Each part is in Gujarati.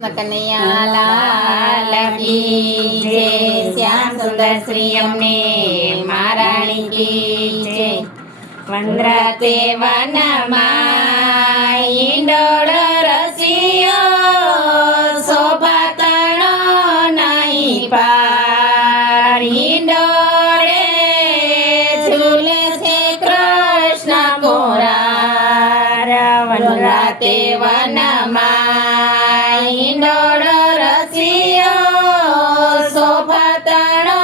કનૈયા લાલ કી જય, શ્યામ સુંદર શ્રી અમને મહારાણી કી જય। વનરાતે વનમાં ઈંડોળ રસિયો, શોભા તણો નહીં પાર। ઈંડોળે ઝૂલે છે કૃષ્ણ કોરાર, વનરાતે વનમાં ઈંડોળ રસિયો, શોભા તણો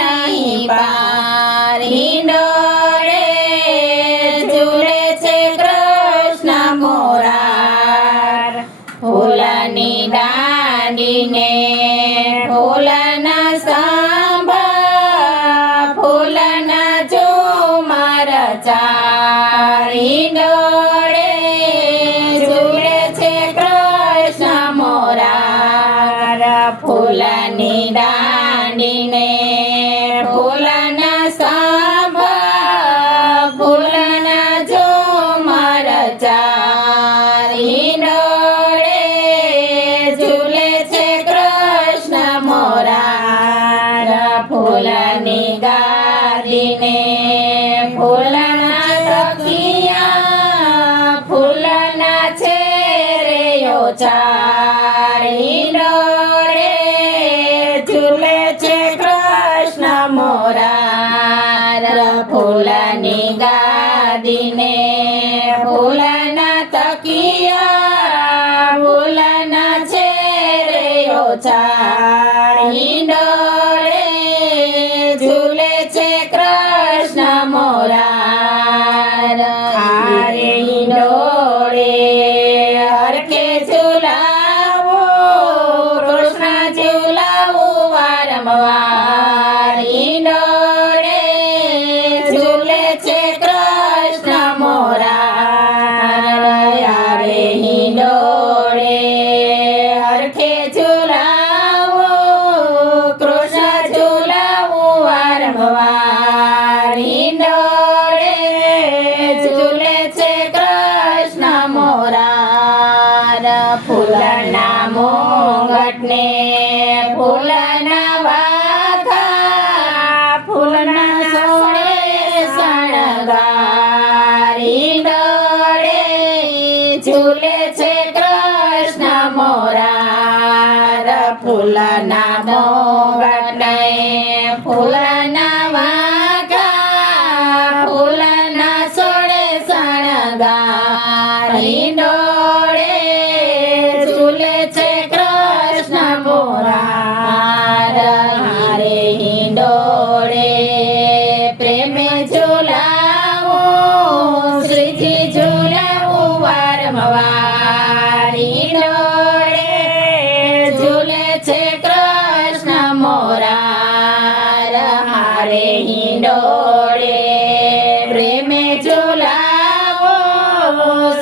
નહીં પાર। ઈંડોળે ઝૂલે છે કૃષ્ણ મોરાર, ફૂલની દાંડીને ફૂલના સાંભા, ફૂલના ઝુમર ચાર। ઈંડોળે ઝૂલે છે કૃષ્ણ મોરાર, ફૂલની દાંડીને ફૂલના સાંભા, ફૂલના ઝુમર ચાર। ઈંડોળે ઝૂલે છે કૃષ્ણ મોરાર, ફૂલની ગાદીને ફૂલના તકિયા, ફૂલના છે રેયો ચાર। ઈંડોળે ઝૂલે છે કૃષ્ણ મોરાર, ફૂલની ગાદીને ફૂલના તકિયા, ફૂલના છે રેયો ચાર। ઈંડોળે ઝૂલે છે કૃષ્ણ મોરાર, હારે ઈંડોળે હરખે ઝૂલાવો, કૃષ્ણ ઝૂલાવું વારંવાર। ઈંડોળે ઝૂલે છે કૃષ્ણ મોરાર, હારે ઈંડોળે હરખે ઝૂલાવો, કૃષ્ણ ઝૂલાવું વારંવાર। ઈંડોળે ઝૂલે છે કૃષ્ણ મોરાર, ફૂલના મોંગટને ફૂલના વાઘા, ફૂલના સોળે શણગાર। ઈંડોળે ઝૂલે છે કૃષ્ણ મોરાર, ફૂલના મોંગટને ફૂલના વાઘા, ફૂલના સોળે શણગાર। ઈંડોળે ઝૂલે છે કૃષ્ણ મોરાર, હારે ઈંડોળે પ્રેમે ઝૂલાવો, શ્રીજી ઝૂલાવું વારંવાર। ઈંડોળે ઝૂલે છે કૃષ્ણ મોરાર, હારે ઈંડોળે પ્રેમે ઝૂલાવો,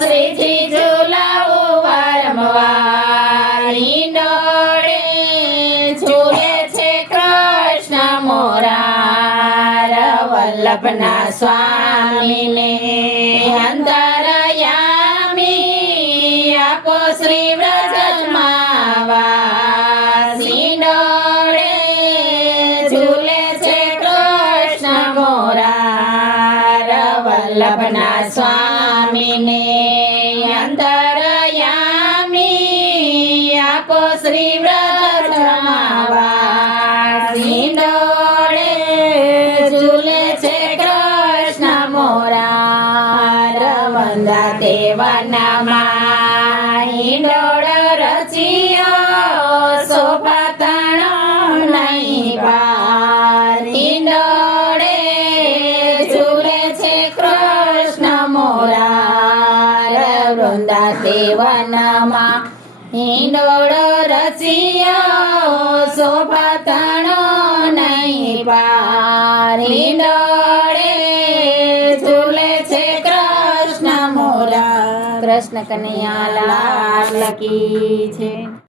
શ્રીજી ઝૂલાવું વારંવાર। ઈંડોળે ઝૂલે છે કૃષ્ણ મોરાર, વલ્લભના સ્વામીને અંતરયામી, આપો શ્રી વ્રજમાં વાસ। ઈંડોળે ઝૂલે છે કૃષ્ણ મોરાર, વલ્લભના સ્વામીને અંતરયામી, આપો શ્રી વ્રજમાં વાસ। ઈંડોળે ઝૂલે છે કૃષ્ણ મોરાર, વંદાતે વનમાં ઈંડોળ રચિયો, શોભા તણો નહીં પાર। ઈંડોળે ઝૂલે છે કૃષ્ણ મોરાર, વૃંદાતે વનમાં ઈંડોળ રચિયો, શોભા તણો નહીં પાર। ઈંડોળે ઝૂલે છે કૃષ્ણ મોરાર, કૃષ્ણ કનૈયા લાલ કી જય।